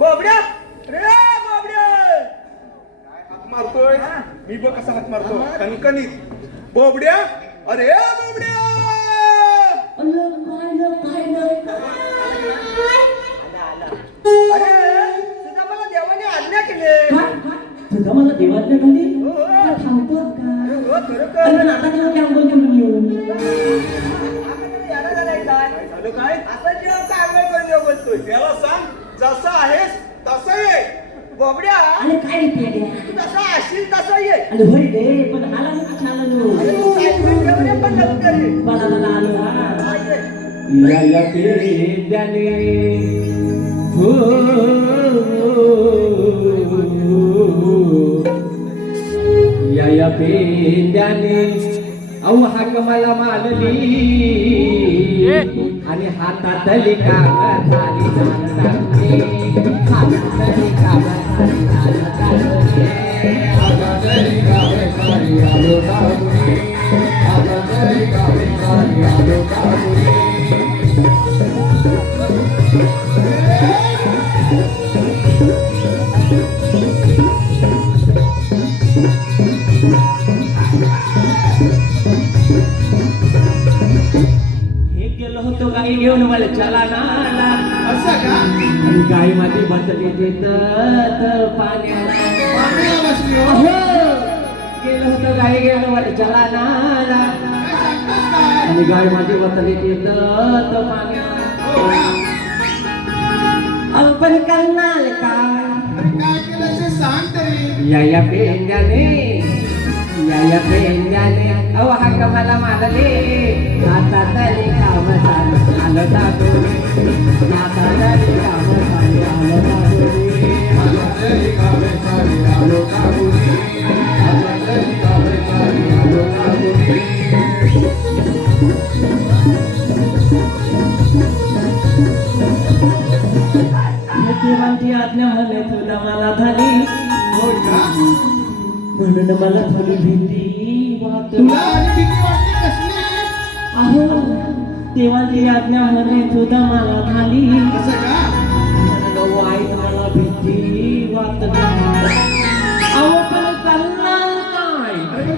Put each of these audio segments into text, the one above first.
बाबड्या! रे बाबड्या! हात मारतोय. मी बघ कसा हात मारतो. कणकणीत. बोबड्या! अरे बोबड्या! अरे तुझा मला देवाने आज्ञा केली. तुझा मला देवाज्ञा खाली हो, हो. थांबतो का? हो, खरं अरे कर. आता तुला काय करून येऊ? झालं काय? असं जेव्हा आंघोळ करून बोलतोय? त्याला जसा आहेस तसा ये. बाबड्या अरे काय रे पेड्या? तू जसा असशील तसा ये. अरे होय रे पण हाला ना छान अरे तू काय पण जेवढे पण लवकर ये. मला मला आलो. हा हा, ये. याला पेड्याने हो या पेंड्याने अहो हाक मला मानली आणि हातातली काम झाली नाचतानी. हातातली काम झाली नाचतानी. हातातली काम झाली आलो गावी. हातातली काम झाली आलो गावी. हे गेलो होतो गाई घेऊन मला चला नाला असं का आणि गाई माझी बसली तिथं पाण्याला पाण्याला बसली हो. अहो, गेलो होतो गाई घेऊन मला चला नाला काय सांगतोस काय? आणि गाय माझी बसली तिथं पाण्याला हो का? आपण करणार काय अरे काय केलं ते सांग तरी या या पेंड्याने या या पेंड्याने अहो हा कमाला मानले म्हणून मला थोडी भीती वाटली वाटते? देवाची आज्ञा म्हणे तुझा मला झाली वाईट मला भीती अहो पण काय?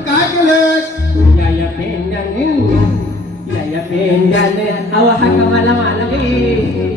काय केलंस? या या पेंड्याने या या पेंड्याने. अहो हा मानली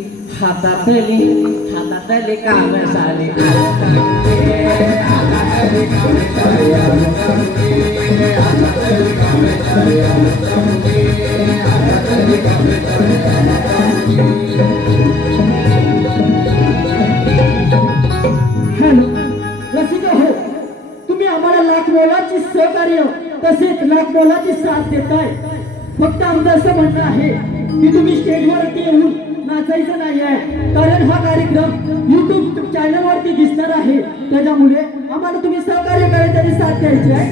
या पेंड्याने, हातातली हातातली काम झाली हॅलो रसिका हो तुम्ही आम्हाला लाख मोलाची सहकार्य तसेच लाख मोलाची साथ देताय. फक्त आमचं असं म्हणणं आहे की तुम्ही स्टेजवरती येऊन नाचायचं नाही आहे कारण हा कार्यक्रम युट्यूब चॅनलवरती दिसणार आहे. त्याच्यामुळे आम्हाला तुम्ही सहकार्य करायचं आणि साथ द्यायची आहे.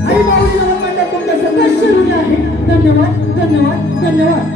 आणि बाबा मंडळ तुमच्या सगळं आहे. धन्यवाद धन्यवाद धन्यवाद.